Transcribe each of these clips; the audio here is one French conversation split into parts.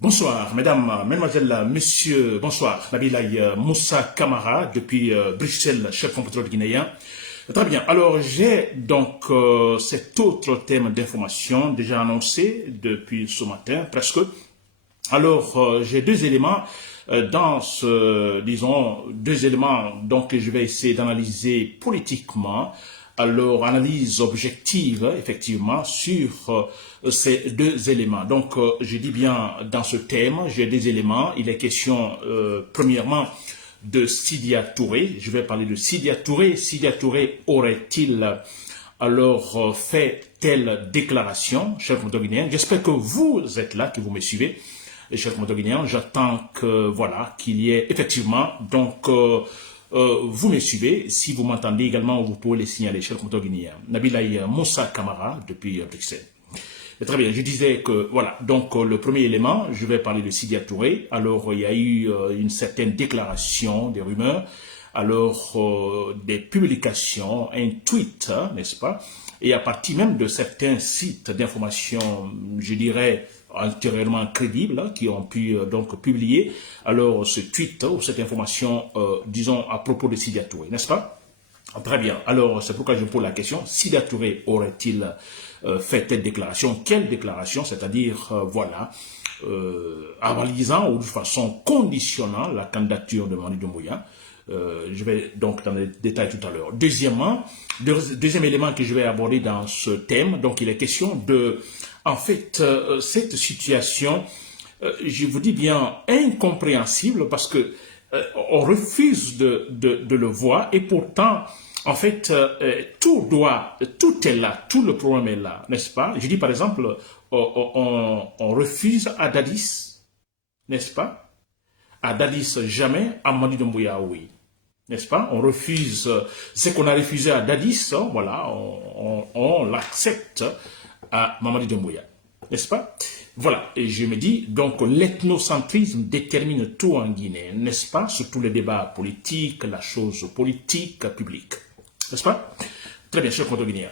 Bonsoir, mesdames, mesdemoiselles, messieurs, bonsoir. Nabilaï Moussa Kamara, depuis Bruxelles, chef compatriote guinéen. Très bien, alors j'ai donc cet autre thème d'information déjà annoncé depuis ce matin, presque. Alors, j'ai deux éléments dans ce, disons, deux éléments donc que je vais essayer d'analyser politiquement. Alors, analyse objective, effectivement, sur ces deux éléments. Donc, je dis bien dans ce thème, j'ai des éléments. Il est question, premièrement, de Sidia Touré. Je vais parler de Sidia Touré. Sidia Touré aurait-il alors fait telle déclaration, chers Guinéens? J'espère que vous êtes là, que vous me suivez. Chers Guinéens, j'attends que voilà qu'il y ait effectivement donc vous me suivez. Si vous m'entendez également, vous pouvez les signaler, chers Guinéens. Nabilaï Moussa Kamara depuis Bruxelles. Très bien, je disais que, voilà, donc le premier élément, je vais parler de Sidia Touré. Alors, il y a eu une certaine déclaration, des rumeurs, alors des publications, un tweet, hein, n'est-ce pas? Et à partir même de certains sites d'information, je dirais, antérieurement crédibles, hein, qui ont pu donc publier, alors ce tweet ou cette information, disons, à propos de Sidia Touré, n'est-ce pas? Très bien. Alors, c'est pourquoi je me pose la question. Sidia Touré aurait-il fait telle déclaration? Quelle déclaration? C'est-à-dire, voilà, avalisant ou de façon conditionnant la candidature de Mani Doumbouya. Je vais donc dans les détails tout à l'heure. Deuxièmement, deuxième élément que je vais aborder dans ce thème, donc il est question de, en fait, cette situation, je vous dis bien, incompréhensible parce que on refuse de le voir et pourtant, en fait, tout est là, tout le problème est là, n'est-ce pas? Je dis par exemple, on refuse à Dadis, n'est-ce pas? À Dadis, jamais, à Mani Doumbouya, oui. N'est-ce pas? On refuse ce qu'on a refusé à Dadis, hein, voilà, on l'accepte à Mamadi Doumbouya. N'est-ce pas? Voilà, et je me dis, donc l'ethnocentrisme détermine tout en Guinée, n'est-ce pas? Surtout les débats politiques, la chose politique, publique. N'est-ce pas? Très bien, cher Guinéen.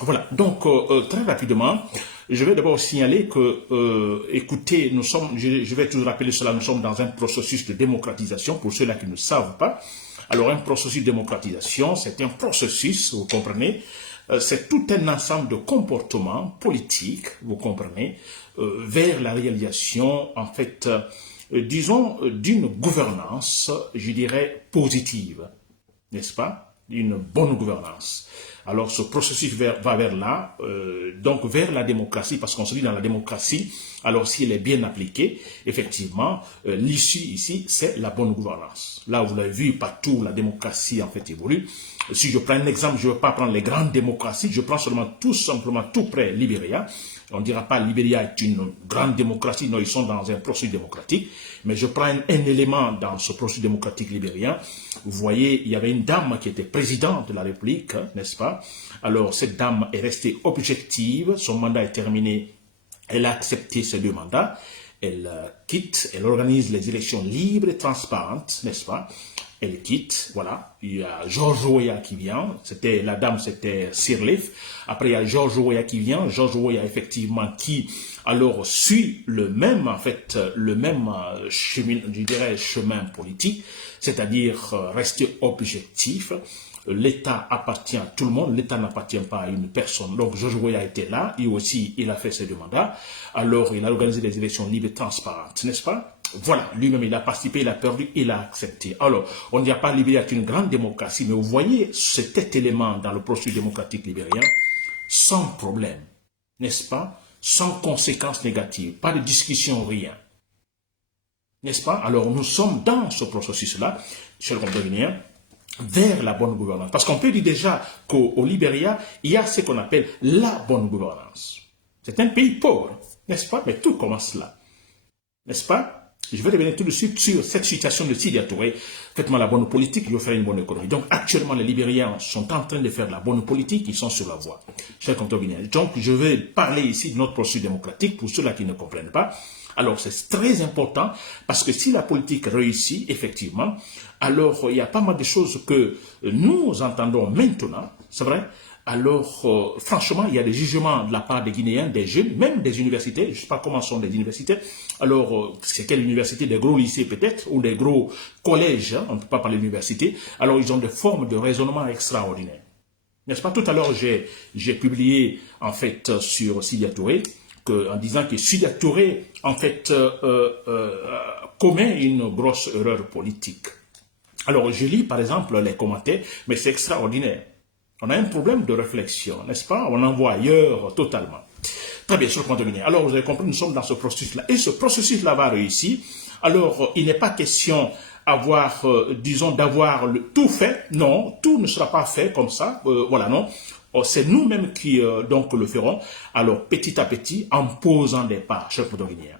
Voilà, donc très rapidement, je vais d'abord signaler que, écoutez, nous sommes, je vais toujours rappeler cela, nous sommes dans un processus de démocratisation, pour ceux-là qui ne savent pas. Alors, un processus de démocratisation, c'est un processus, vous comprenez, c'est tout un ensemble de comportements politiques, vous comprenez, vers la réalisation, en fait, disons, d'une gouvernance, je dirais, positive, n'est-ce pas? Une bonne gouvernance. Alors ce processus va vers là, donc vers la démocratie, parce qu'on se dit dans la démocratie, alors si elle est bien appliquée, effectivement, l'issue ici, c'est la bonne gouvernance. Là, vous l'avez vu, partout, la démocratie en fait évolue. Si je prends un exemple, je ne veux pas prendre les grandes démocraties, je prends seulement tout simplement tout près Libéria. On ne dira pas Libéria est une grande démocratie, non, ils sont dans un processus démocratique. Mais je prends un élément dans ce processus démocratique libérien. Vous voyez, il y avait une dame qui était présidente de la République, hein, n'est-ce pas? Alors, cette dame est restée objective, son mandat est terminé, elle a accepté ces deux mandats, elle quitte, elle organise les élections libres et transparentes, n'est-ce pas? Elle quitte, voilà. Il y a Georges Weah qui vient. C'était la dame, c'était Sirleaf. Après, il y a Georges Weah qui vient. Georges Weah, effectivement, qui alors suit le même, en fait, le même chemin, je dirais, chemin politique, c'est-à-dire rester objectif. L'État appartient à tout le monde, l'État n'appartient pas à une personne. Donc, Georges Weah était là, et aussi, il a fait ses deux mandats. Alors, il a organisé des élections libres et transparentes, n'est-ce pas? Voilà, lui-même, il a participé, il a perdu, il a accepté. Alors, on ne dit pas Libéria est une grande démocratie, mais vous voyez cet élément dans le processus démocratique libérien, sans problème, n'est-ce pas? Sans conséquences négatives, pas de discussion, rien. N'est-ce pas? Alors, nous sommes dans ce processus-là, chers Guinéens, vers la bonne gouvernance. Parce qu'on peut dire déjà qu'au Libéria, il y a ce qu'on appelle la bonne gouvernance. C'est un pays pauvre, n'est-ce pas? Mais tout commence là. N'est-ce pas? Je vais revenir tout de suite sur cette situation de Sidia Touré. Faites-moi la bonne politique, je vais faire une bonne économie. Donc, actuellement, les Libériens sont en train de faire la bonne politique, ils sont sur la voie. Chers Guinéens. Donc, je vais parler ici de notre processus démocratique pour ceux-là qui ne comprennent pas. Alors, c'est très important parce que si la politique réussit, effectivement, alors il y a pas mal de choses que nous entendons maintenant, c'est vrai, Alors, franchement, il y a des jugements de la part des Guinéens, des jeunes, même des universités, je ne sais pas comment sont les universités. Alors, c'est quelle université? Des gros lycées peut-être, ou des gros collèges, hein, on ne peut pas parler d'université. Alors, ils ont des formes de raisonnement extraordinaires. N'est-ce pas? Tout à l'heure, j'ai publié, en fait, sur Sidia Touré, en disant que Sidia Touré, en fait, commet une grosse erreur politique. Alors, je lis, par exemple, les commentaires, mais c'est extraordinaire. On a un problème de réflexion, n'est-ce pas? On envoie ailleurs totalement. Très bien, sur le point de venir. Alors, vous avez compris, nous sommes dans ce processus-là. Et ce processus-là va réussir. Alors, il n'est pas question disons, d'avoir tout fait. Non, tout ne sera pas fait comme ça. Voilà, non. C'est nous-mêmes qui, donc, le ferons. Alors, petit à petit, en posant des pas, cher Podorinier.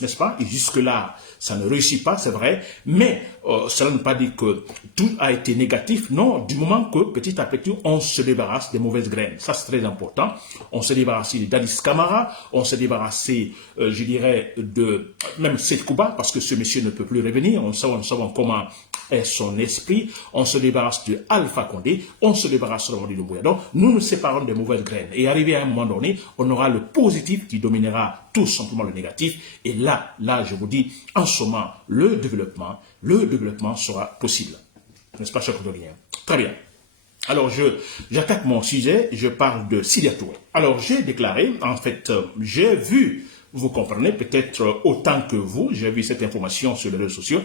N'est-ce pas? Et jusque-là, ça ne réussit pas, c'est vrai, mais cela ne veut pas dire que tout a été négatif. Non, du moment que petit à petit, on se débarrasse des mauvaises graines. Ça, c'est très important. On s'est débarrassé d'Addis Camara, on s'est débarrassé, je dirais, de même Seyd Kuba, parce que ce monsieur ne peut plus revenir. Nous savons comment est son esprit. On se débarrasse de Alpha Condé, on se débarrasse de Mamadi Doumbouya. Donc, nous nous séparons des mauvaises graines. Et arrivé à un moment donné, on aura le positif qui dominera tout simplement le négatif. Et là, je vous dis, en ce moment, le développement sera possible. N'est-ce pas, cher Codorien? Très bien. Alors, j'attaque mon sujet, je parle de Sidia Touré. Alors, j'ai déclaré, en fait, j'ai vu, vous comprenez, peut-être autant que vous, j'ai vu cette information sur les réseaux sociaux,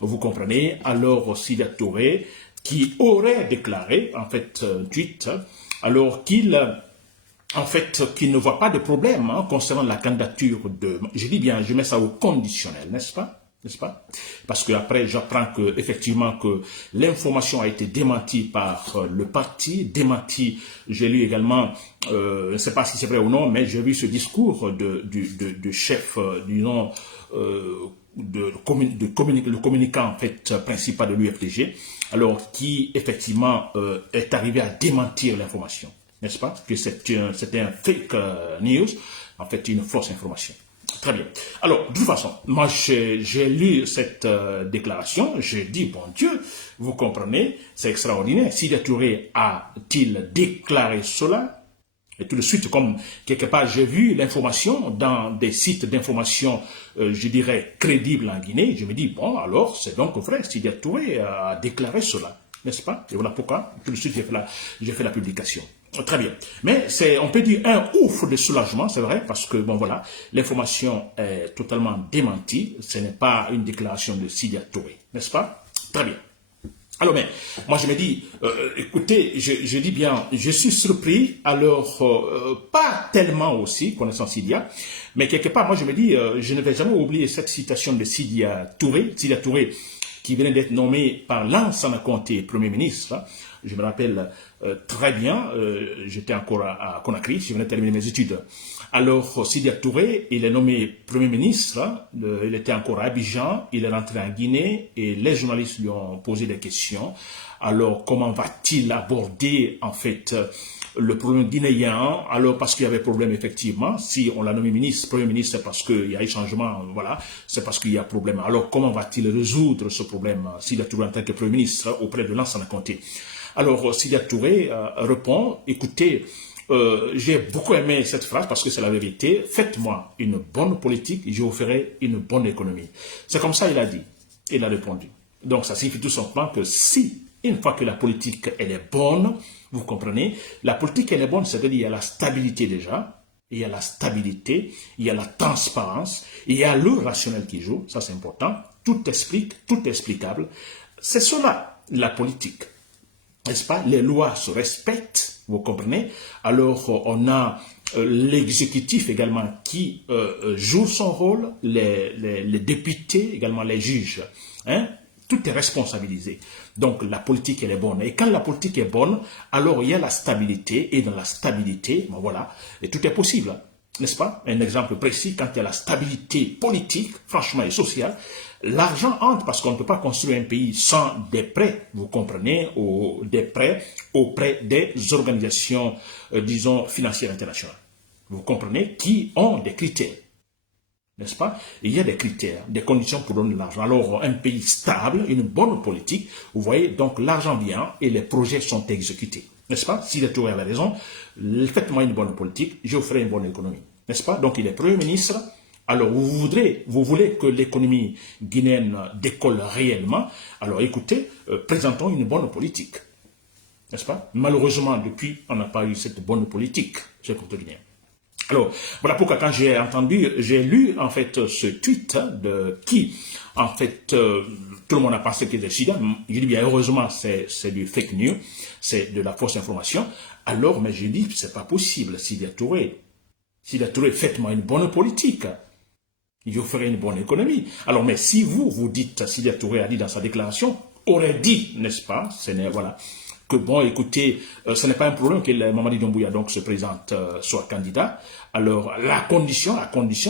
vous comprenez, alors Sidia Touré, qui aurait déclaré, en fait, un tweet, alors qu'il ne voit pas de problème concernant la candidature de... Je dis bien, je mets ça au conditionnel, n'est-ce pas? N'est-ce pas? Parce que après, j'apprends que effectivement que l'information a été démentie par le parti, démentie. J'ai lu également, je ne sais pas si c'est vrai ou non, mais j'ai vu ce discours du chef, disons, le communicant en fait principal de l'UFDG, alors qui effectivement est arrivé à démentir l'information. N'est-ce pas? Que c'était un fake news, en fait une fausse information. Très bien. Alors, de toute façon, moi j'ai lu cette déclaration, j'ai dit, bon Dieu, vous comprenez, c'est extraordinaire. Sidia Touré a-t-il déclaré cela? Et tout de suite, comme quelque part, j'ai vu l'information dans des sites d'information, je dirais, crédibles en Guinée. Je me dis, bon, alors, c'est donc vrai, Sidia Touré a déclaré cela. N'est-ce pas? Et voilà pourquoi, tout de suite, j'ai fait la publication. Très bien. Mais on peut dire un ouf de soulagement, c'est vrai, parce que, bon voilà, l'information est totalement démentie. Ce n'est pas une déclaration de Sidia Touré, n'est-ce pas? Très bien. Alors, mais, moi je me dis, écoutez, je dis bien, je suis surpris, alors, pas tellement aussi, connaissant Sidia, mais quelque part, moi je me dis, je ne vais jamais oublier cette citation de Sidia Touré, qui venait d'être nommé par Lansana Conté, Premier ministre. Je me rappelle très bien, j'étais encore à Conakry, je venais de terminer mes études. Alors, Sidia Touré, il est nommé Premier ministre, il était encore à Abidjan, il est rentré en Guinée et les journalistes lui ont posé des questions. Alors, comment va-t-il aborder, en fait, le problème guinéen? Alors, parce qu'il y avait problème, effectivement, si on l'a nommé Premier ministre, c'est parce qu'il y a eu changement, voilà, c'est parce qu'il y a problème. Alors, comment va-t-il résoudre ce problème, Sidia Touré, en tant que Premier ministre, auprès de Lansana Conté? Alors, Sidia Touré répond, écoutez, j'ai beaucoup aimé cette phrase parce que c'est la vérité. Faites-moi une bonne politique et je vous ferai une bonne économie. C'est comme ça il a dit. Il a répondu. Donc, ça signifie tout simplement que si, une fois que la politique, elle est bonne, vous comprenez, la politique, elle est bonne, ça veut dire qu'il y a la stabilité déjà, il y a la stabilité, il y a la transparence, il y a le rationnel qui joue, ça c'est important. Tout explique, tout est explicable. C'est cela, la politique. N'est-ce pas? Les lois se respectent, vous comprenez? Alors, on a l'exécutif également qui joue son rôle, les députés, également les juges. Hein? Tout est responsabilisé. Donc, la politique, elle est bonne. Et quand la politique est bonne, alors il y a la stabilité. Et dans la stabilité, ben voilà, et tout est possible. N'est-ce pas? Un exemple précis, quand il y a la stabilité politique, franchement, et sociale, l'argent entre parce qu'on ne peut pas construire un pays sans des prêts, vous comprenez, ou des prêts auprès des organisations, disons, financières internationales. Vous comprenez, qui ont des critères. N'est-ce pas? Il y a des critères, des conditions pour donner de l'argent. Alors, un pays stable, une bonne politique, vous voyez, donc l'argent vient et les projets sont exécutés. n'est-ce pas? Si la Touré avait raison, faites-moi une bonne politique, je vous ferai une bonne économie, n'est-ce pas? Donc il est Premier ministre. Alors vous voulez que l'économie guinéenne décolle réellement. Alors écoutez, présentons une bonne politique, n'est-ce pas? Malheureusement, depuis, on n'a pas eu cette bonne politique, chers compatriotes guinéens. Alors, voilà pourquoi quand j'ai lu en fait ce tweet de qui, en fait, tout le monde a pensé qu'il était Sida. Je dis bien, heureusement, c'est du fake news, c'est de la fausse information. Alors, mais j'ai dit, c'est pas possible, Sida Touré, faites-moi une bonne politique. Je ferai une bonne économie. Alors, mais si vous dites, Sida Touré a dit dans sa déclaration, aurait dit, n'est-ce pas, voilà, que bon, écoutez, ce n'est pas un problème que Mamadi Doumbouya donc se présente, soit candidat. Alors, la condition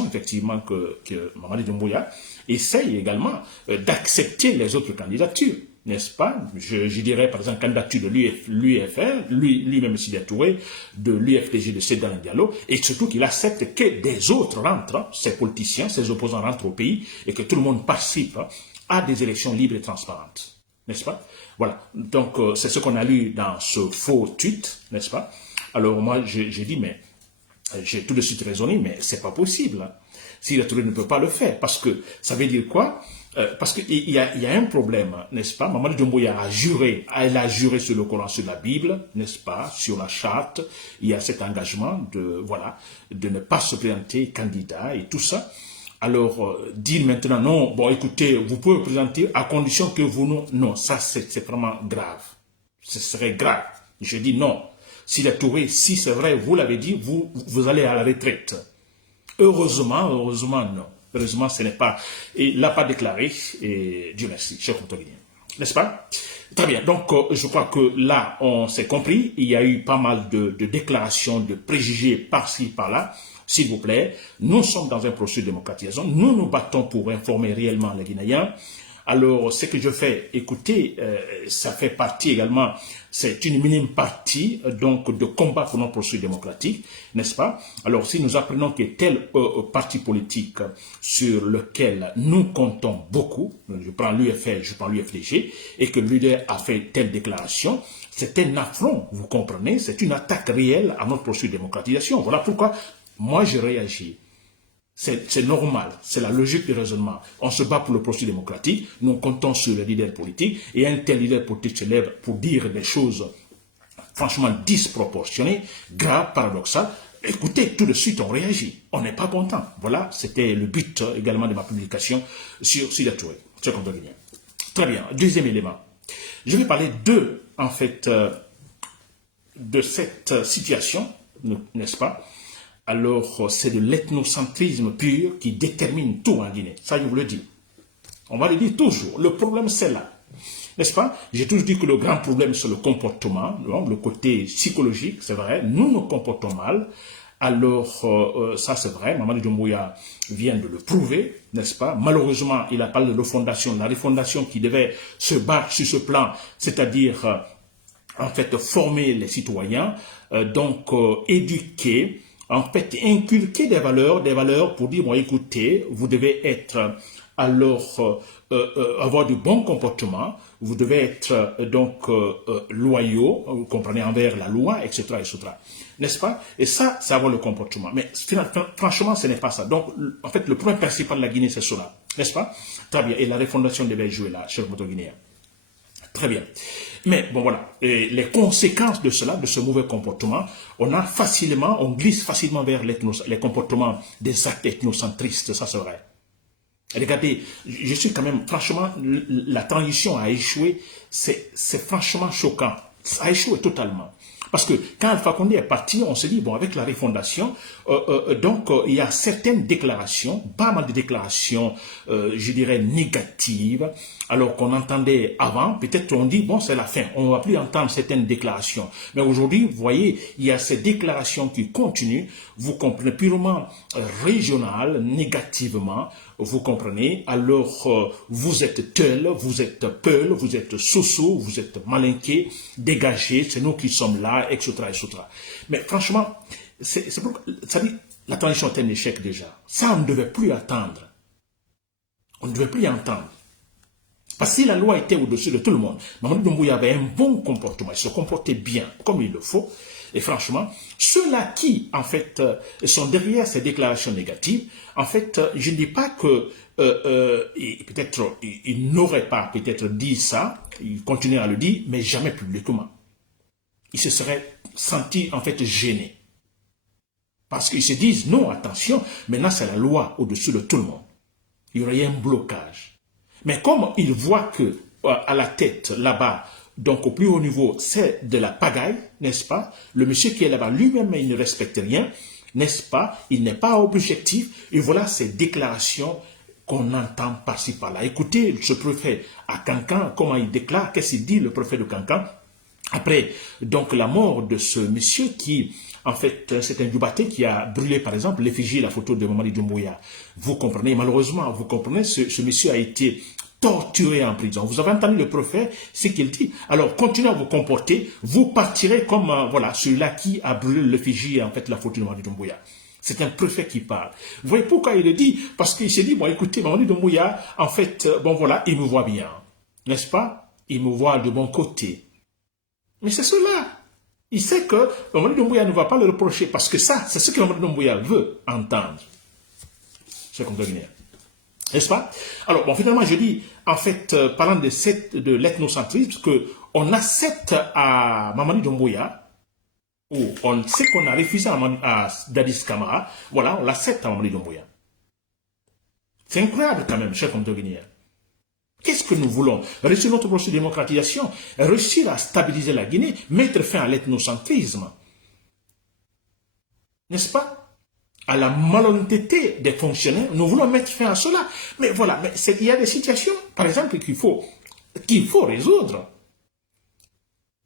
effectivement que Mamadi Doumbouya essaye également d'accepter les autres candidatures, n'est-ce pas? Je dirais par exemple candidature de l'UFR, lui-même Sida Touré, de l'UFDG de Sédar Diallo, et surtout qu'il accepte que des autres rentrent, ces politiciens, ces opposants rentrent au pays, et que tout le monde participe à des élections libres et transparentes. N'est-ce pas? Voilà. Donc, c'est ce qu'on a lu dans ce faux tweet, n'est-ce pas? Alors, moi, j'ai dit, mais j'ai tout de suite raisonné, mais c'est pas possible. Hein. Si la Touré ne peut pas le faire, parce que ça veut dire quoi? Parce qu'il y a un problème, n'est-ce pas? Mamadi Doumbouya elle a juré sur le Coran, sur la Bible, n'est-ce pas? Sur la charte, il y a cet engagement de ne pas se présenter candidat et tout ça. Alors, dire maintenant, non, bon, écoutez, vous pouvez présenter à condition que vous... Non, ça, c'est vraiment grave. Ce serait grave. Je dis non. Si la Touré, si c'est vrai, vous l'avez dit, vous allez à la retraite. Heureusement, non. Heureusement, ce n'est pas... Et il l'a pas déclaré, et Dieu merci, cher Contoguinien. N'est-ce pas? Très bien. Donc, je crois que là, on s'est compris. Il y a eu pas mal de déclarations, de préjugés par-ci, par-là. S'il vous plaît, nous sommes dans un processus de démocratisation. Nous nous battons pour informer réellement les Guinéens. Alors, ce que je fais, écoutez, ça fait partie également, c'est une minime partie donc de combat pour notre processus démocratique, n'est-ce pas? Alors, si nous apprenons que tel parti politique sur lequel nous comptons beaucoup, je prends l'UFR, je prends l'UFDG, et que le leader a fait telle déclaration, c'est un affront, vous comprenez? C'est une attaque réelle à notre processus de démocratisation. Voilà pourquoi moi je réagis. C'est normal, c'est la logique du raisonnement. On se bat pour le processus démocratique, nous comptons sur les leaders politiques, et un tel leader politique se lève pour dire des choses franchement disproportionnées, graves, paradoxales. Écoutez, tout de suite on réagit, on n'est pas content. Voilà, c'était le but également de ma publication sur Sida Touré. Très bien, deuxième élément. Je vais parler en fait, de cette situation, n'est-ce pas? Alors, c'est de l'ethnocentrisme pur qui détermine tout en Guinée. Ça, je vous le dis. On va le dire toujours. Le problème, c'est là. N'est-ce pas? J'ai toujours dit que le grand problème, c'est le comportement, le côté psychologique, c'est vrai. Nous nous comportons mal. Alors, ça, c'est vrai. Mamadi Doumbouya vient de le prouver, n'est-ce pas? Malheureusement, il a parlé de refondation. La refondation qui devait se battre sur ce plan, c'est-à-dire, en fait, former les citoyens, donc éduquer, en fait, inculquer des valeurs pour dire, bon, écoutez, vous devez être, alors, avoir du bon comportement, vous devez être, donc, loyaux, vous comprenez, envers la loi, etc., etc. N'est-ce pas? Et ça, c'est avoir le comportement. Mais franchement, ce n'est pas ça. Donc, en fait, le point principal de la Guinée, c'est cela. N'est-ce pas? Très bien. Et la refondation devait jouer là, cher Moto-Guinéen. Très bien. Mais bon voilà, et les conséquences de cela, de ce mauvais comportement, on glisse facilement vers les comportements des actes ethnocentristes, ça c'est vrai. Et regardez, je suis quand même, franchement, la transition a échoué, c'est franchement choquant, ça a échoué totalement. Parce que quand Alpha Condé est parti, on se dit, bon, avec la refondation, donc il y a certaines déclarations, pas mal de déclarations, je dirais, négatives, alors qu'on entendait avant, peut-être on dit, bon, c'est la fin, on ne va plus entendre certaines déclarations. Mais aujourd'hui, vous voyez, il y a ces déclarations qui continuent, vous comprenez, purement régionales, négativement, vous comprenez, alors vous êtes tel, vous êtes peul, vous êtes soso, vous êtes malinqué, dégagé, c'est nous qui sommes là, etc., etc. Mais franchement, c'est pour ça dit, la transition est un échec déjà. Ça, on ne devait plus attendre. On ne devait plus y entendre. Parce que si la loi était au-dessus de tout le monde, Mamadou Doumbouya avait un bon comportement, il se comportait bien, comme il le faut. Et franchement, ceux-là qui, en fait, sont derrière ces déclarations négatives, en fait, je ne dis pas que peut-être il n'aurait pas peut-être dit ça, il continue à le dire, mais jamais publiquement. Il se serait senti, en fait, gêné. Parce qu'ils se disent, non, attention, maintenant c'est la loi au-dessus de tout le monde. Il y aurait un blocage. Mais comme ils voient que à la tête, là-bas, donc au plus haut niveau, c'est de la pagaille, n'est-ce pas? Le monsieur qui est là-bas, lui-même, il ne respecte rien, n'est-ce pas? Il n'est pas objectif. Et voilà ces déclarations qu'on entend par-ci, par-là. Écoutez ce préfet à Cancan, comment il déclare, qu'est-ce qu'il dit, le préfet de Cancan? Après, donc, la mort de ce monsieur qui, en fait, c'est un Dubaté qui a brûlé, par exemple, l'effigie et la photo de Mamadi Doumbouya. Vous comprenez, malheureusement, vous comprenez, ce monsieur a été torturé en prison. Vous avez entendu le prophète, ce qu'il dit. Alors, continuez à vous comporter, vous partirez comme, voilà, celui-là qui a brûlé l'effigie, en fait, la photo de Mamadi Doumbouya. C'est un prophète qui parle. Vous voyez pourquoi il le dit? Parce qu'il s'est dit, bon, écoutez, Mamadi Doumbouya, en fait, bon, voilà, il me voit bien. N'est-ce pas? Il me voit de bon côté. Mais c'est cela. Il sait que Mamadi Doumbouya ne va pas le reprocher parce que ça, c'est ce que Mamadi Doumbouya veut entendre. C'est comme ça. N'est-ce pas? Alors, bon, finalement, je dis, en fait, parlant de l'ethnocentrisme, qu'on accepte à Mamadi Doumbouya, ou on sait qu'on a refusé à Dadis Camara, voilà, on l'accepte à Mamadi Doumbouya. C'est incroyable quand même, cher compte guinéen. Qu'est-ce que nous voulons? Réussir notre processus de démocratisation, réussir à stabiliser la Guinée, mettre fin à l'ethnocentrisme. N'est-ce pas? À la malhonnêteté des fonctionnaires, nous voulons mettre fin à cela. Mais voilà, mais il y a des situations, par exemple, qu'il faut résoudre.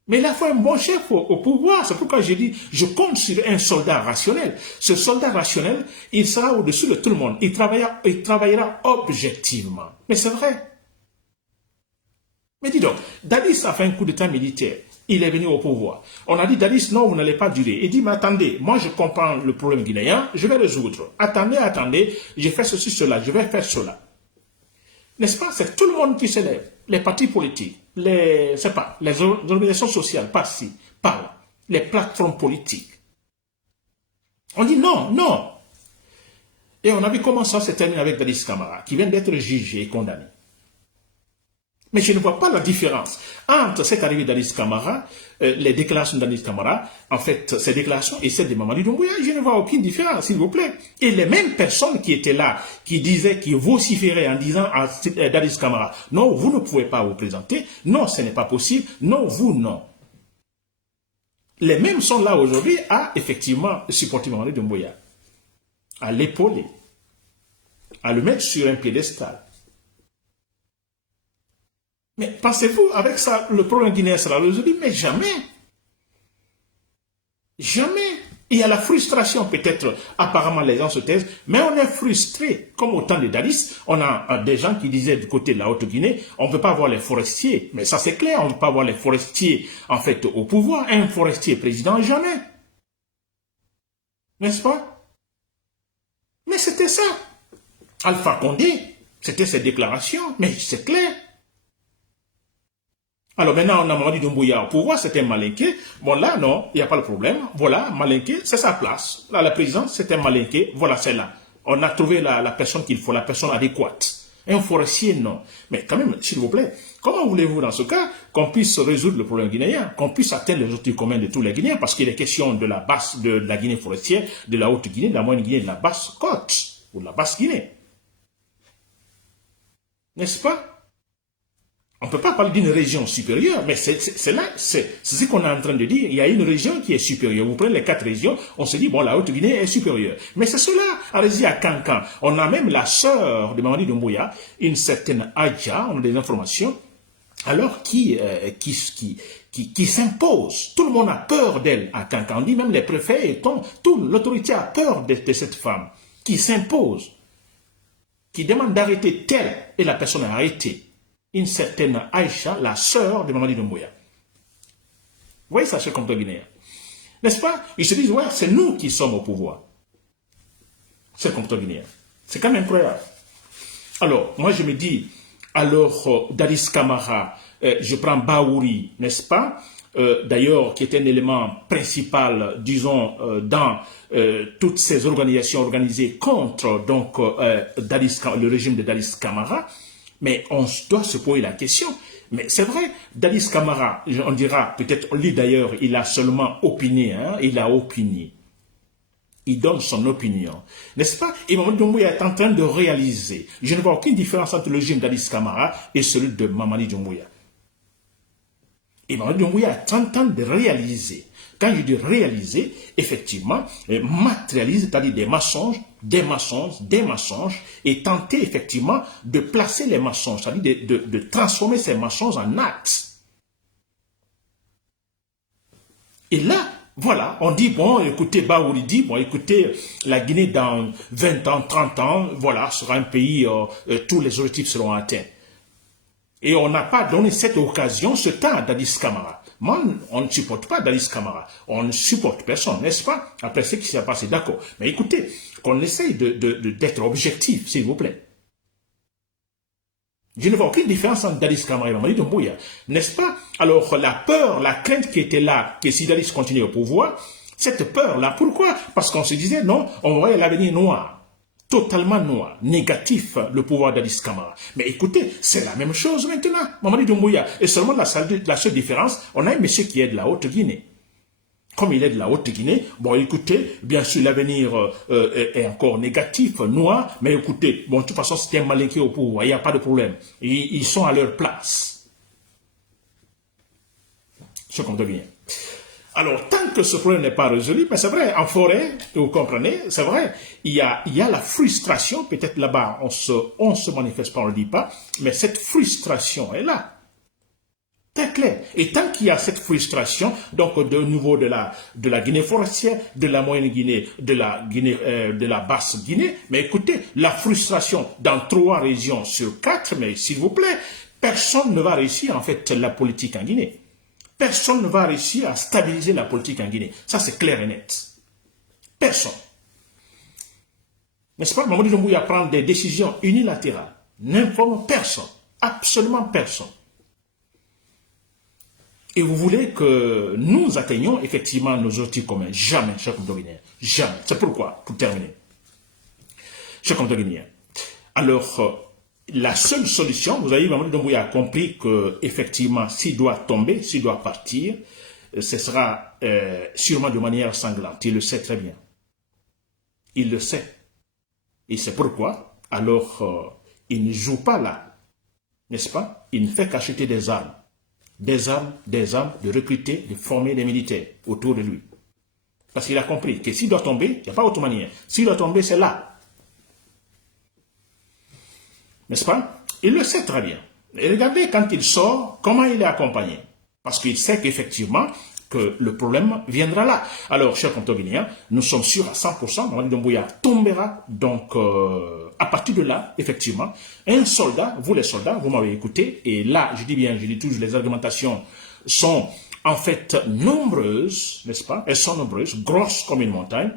Mais il faut un bon chef au pouvoir. C'est pourquoi je dis, je compte sur un soldat rationnel. Ce soldat rationnel, il sera au-dessus de tout le monde. Il travaillera objectivement. Mais c'est vrai. Mais dis donc, Dadis a fait un coup d'état militaire. Il est venu au pouvoir. On a dit, Dadis, non, vous n'allez pas durer. Il dit, mais attendez, moi je comprends le problème guinéen, je vais résoudre. Attendez, je fais ceci, cela, je vais faire cela. N'est-ce pas? C'est tout le monde qui s'élève. Les partis politiques, les organisations sociales, par-ci, par-là, les plateformes politiques. On dit non. Et on a vu comment ça s'est terminé avec Dadis Camara, qui vient d'être jugé et condamné. Mais je ne vois pas la différence entre cette arrivée d'Adis Camara, les déclarations d'Adis Camara, en fait, ces déclarations et celles de Mamadi Doumbouya. Je ne vois aucune différence, s'il vous plaît. Et les mêmes personnes qui étaient là, qui disaient, qui vociféraient en disant à Dadis Camara, non, vous ne pouvez pas vous présenter, non, ce n'est pas possible, non, vous, non. Les mêmes sont là aujourd'hui à, effectivement, supporter Mamadi Doumbouya, à l'épauler, à le mettre sur un piédestal. Mais pensez-vous, avec ça, le problème guinéen sera résolu? Mais jamais. Jamais. Il y a la frustration, peut-être, apparemment les gens se taisent, mais on est frustré. Comme au temps de Dadis, on a des gens qui disaient du côté de la Haute-Guinée, on ne peut pas voir les forestiers. Mais ça c'est clair, on ne peut pas voir les forestiers, en fait, au pouvoir. Un forestier président, jamais. N'est-ce pas? Mais c'était ça. Alpha Condé, c'était ses déclarations, mais c'est clair. Alors maintenant, on a Mamadi Doumbouya au pouvoir, c'est un malinqué. Bon là, non, il n'y a pas de problème. Voilà, malinqué, c'est sa place. Là, la présidence, c'est un malinqué. Voilà, c'est là. On a trouvé la personne qu'il faut, la personne adéquate. Un forestier, non. Mais quand même, s'il vous plaît, comment voulez-vous dans ce cas qu'on puisse résoudre le problème guinéen, qu'on puisse atteindre les objectifs communs de tous les Guinéens, parce qu'il est question de la Guinée forestière, de la Haute-Guinée, de la Moyenne-Guinée, de la Basse-Côte, ou de la Basse-Guinée. N'est-ce pas? On ne peut pas parler d'une région supérieure, mais c'est ce qu'on est en train de dire. Il y a une région qui est supérieure. Vous prenez les 4 régions, on se dit, bon, la Haute-Guinée est supérieure. Mais c'est cela. Allez-y à Cancan. On a même la sœur de Mamadi Doumbouya, une certaine Adja, on a des informations, alors qui s'impose. Tout le monde a peur d'elle à Cancan. On dit même les préfets et toute l'autorité a peur de cette femme qui s'impose, qui demande d'arrêter telle et la personne a arrêté. Une certaine Aïcha, la sœur de Mamadi Doumbouya. Vous voyez ça, cher compteur guinéen? N'est-ce pas? Ils se disent, ouais, c'est nous qui sommes au pouvoir. Cher compteur guinéen. C'est quand même incroyable. Alors, moi je me dis, Alors, Dadis Camara, je prends Baouri, n'est-ce pas? D'ailleurs, qui est un élément principal, disons, dans toutes ces organisations organisées contre donc le régime de Dadis Camara. Mais on doit se poser la question. Mais c'est vrai, Dadis Camara, on dira, peut-être, lui d'ailleurs, il a seulement opiné, hein, il a opiné. Il donne son opinion, n'est-ce pas? Et Mamadi Doumbouya est en train de réaliser. Je ne vois aucune différence entre le régime d'Adis Camara et celui de Mamadi Doumbouya. Et Mamadi Doumbouya est en train de réaliser. Quand je dis réaliser, effectivement, matérialiser, c'est-à-dire des mensonges, des mensonges, des mensonges, et tenter effectivement de placer les mensonges, c'est-à-dire de transformer ces mensonges en actes. Et là, voilà, on dit, bon, écoutez, Baouri dit, bon, écoutez, la Guinée dans 20 ans, 30 ans, voilà, sera un pays, tous les objectifs seront atteints. Et on n'a pas donné cette occasion, ce temps à Dadis Camara. Moi, on ne supporte pas Dadis Camara. On ne supporte personne, n'est-ce pas? Après ce qui s'est passé, d'accord. Mais écoutez, qu'on essaye d'être objectif, s'il vous plaît. Je ne vois aucune différence entre Dadis Camara et Mamadi Doumbouya, n'est-ce pas? Alors, la peur, la crainte qui était là, que si Dadis continue au pouvoir, cette peur-là, pourquoi? Parce qu'on se disait, non, on voyait l'avenir noir, totalement noir, négatif, le pouvoir d'Adis Camara. Mais écoutez, c'est la même chose maintenant, Mamadi Doumbouya. Et seulement la seule différence, on a un monsieur qui est de la Haute-Guinée. Comme il est de la Haute-Guinée, bon, écoutez, bien sûr, l'avenir est encore négatif, noir, mais écoutez, bon, de toute façon, c'est un malin qui est au pouvoir, il n'y a pas de problème. Ils sont à leur place. Je comprends bien. Alors, tant que ce problème n'est pas résolu, mais c'est vrai, en forêt, vous comprenez, c'est vrai, il y a la frustration, peut-être là-bas, on se manifeste pas, on ne le dit pas, mais cette frustration est là. Très clair. Et tant qu'il y a cette frustration, donc de niveau de la Guinée forestière, de la moyenne Guinée, de la Guinée, de la basse Guinée, mais écoutez, la frustration dans 3 régions sur 4, mais s'il vous plaît, personne ne va réussir en fait la politique en Guinée. Personne ne va réussir à stabiliser la politique en Guinée. Ça c'est clair et net. Personne. N'est-ce pas? Mamadi Doumbouya prend des décisions unilatérales. N'informe personne. Absolument personne. Et vous voulez que nous atteignions effectivement nos objectifs communs. Jamais, chers Guinéens. Jamais. C'est pourquoi, pour terminer. Chers Guinéens. Alors, la seule solution, vous avez vu, Mamadi Doumbouya a compris que effectivement, s'il doit tomber, s'il doit partir, ce sera sûrement de manière sanglante. Il le sait très bien. Il le sait. Et c'est pourquoi, alors, il ne joue pas là. N'est-ce pas? Il ne fait qu'acheter des armes. Des armes, de recruter, de former des militaires autour de lui. Parce qu'il a compris que s'il doit tomber, il n'y a pas autre manière. S'il doit tomber, c'est là. N'est-ce pas? Il le sait très bien. Et regardez quand il sort, comment il est accompagné. Parce qu'il sait qu'effectivement, que le problème viendra là. Alors, chers Guinéens, nous sommes sûrs à 100%, Mamadi Doumbouya tombera. Donc, à partir de là, effectivement, un soldat, vous les soldats, vous m'avez écouté, et là, je dis bien, je dis toujours, les argumentations sont en fait nombreuses, n'est-ce pas? Elles sont nombreuses, grosses comme une montagne.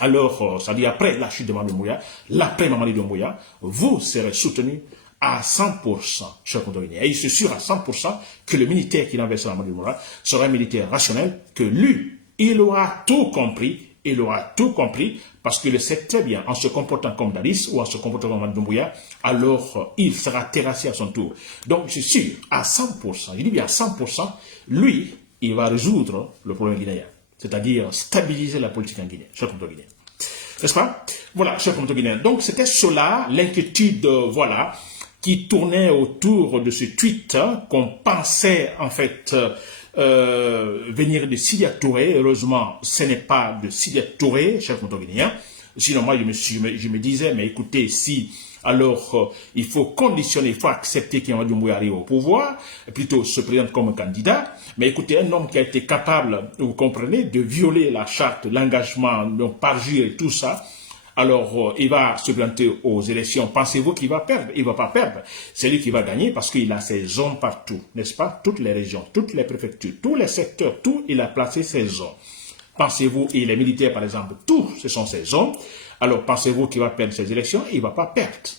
Alors, ça dit après la chute de Mamadi Doumbouya, l'après Mamadi Doumbouya, vous serez soutenus à 100%, chers Guinéens. Et il se sûr à 100% que le militaire qui l'enverse Mamadi Doumbouya sera un militaire rationnel, que lui, il aura tout compris, il aura tout compris, parce qu'il le sait très bien, en se comportant comme Dadis ou en se comportant comme Mamadi Doumbouya, alors il sera terrassé à son tour. Donc, je suis sûr, à 100%, je dis bien à 100%, lui, il va résoudre le problème guinéen. C'est-à-dire stabiliser la politique en Guinée, chers Guinéens. N'est-ce pas? Voilà, chers Guinéens. Donc, c'était cela, l'inquiétude, voilà, qui tournait autour de ce tweet qu'on pensait, en fait, venir de Sidia Touré. Heureusement, ce n'est pas de Sidia Touré, chers Guinéens. Sinon, moi, je me disais, mais écoutez, si... Alors, il faut conditionner, il faut accepter qu'il Mamadi Doumbouya arrive au pouvoir, plutôt se présente comme candidat. Mais écoutez, un homme qui a été capable, vous comprenez, de violer la charte, l'engagement, donc parjure et tout ça, alors il va se présenter aux élections. Pensez-vous qu'il va perdre? Il ne va pas perdre. C'est lui qui va gagner parce qu'il a ses hommes partout, n'est-ce pas? Toutes les régions, toutes les préfectures, tous les secteurs, tout, il a placé ses hommes. Pensez-vous, et les militaires par exemple, tous, ce sont ses hommes. Alors pensez-vous qu'il va perdre ces élections? Il ne va pas perdre.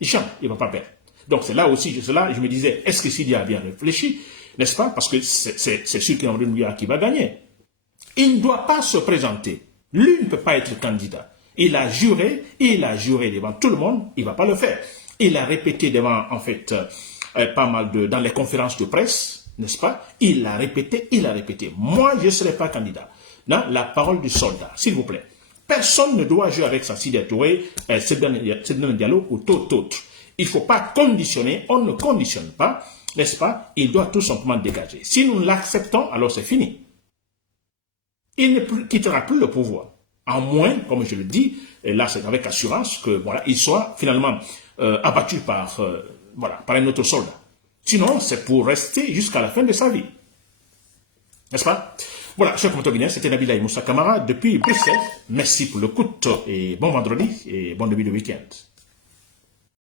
Jamais, il ne va pas perdre. Donc c'est là aussi, je me disais, est-ce que Sidi a bien réfléchi, n'est-ce pas? Parce que c'est sûr qu'il y a qui va gagner. Il ne doit pas se présenter. Lui ne peut pas être candidat. Il a juré devant tout le monde, il ne va pas le faire. Il a répété devant, en fait, pas mal dans les conférences de presse, n'est-ce pas? Il a répété. Moi, je ne serai pas candidat. Non, la parole du soldat, s'il vous plaît. Personne ne doit jouer avec ça, Sidi Touré, Seydina Diallo ou tout autre. Il ne faut pas conditionner, on ne conditionne pas, n'est-ce pas? Il doit tout simplement dégager. Si nous l'acceptons, alors c'est fini. Il ne quittera plus le pouvoir. À moins, comme je le dis, et là c'est avec assurance, que voilà, il soit finalement abattu par un autre soldat. Sinon, c'est pour rester jusqu'à la fin de sa vie. N'est-ce pas? Voilà, chers commentateurs guinéens, c'était Nabila Moussa Kamara depuis Bruxelles. Merci pour l'écoute et bon vendredi et bon début de week-end.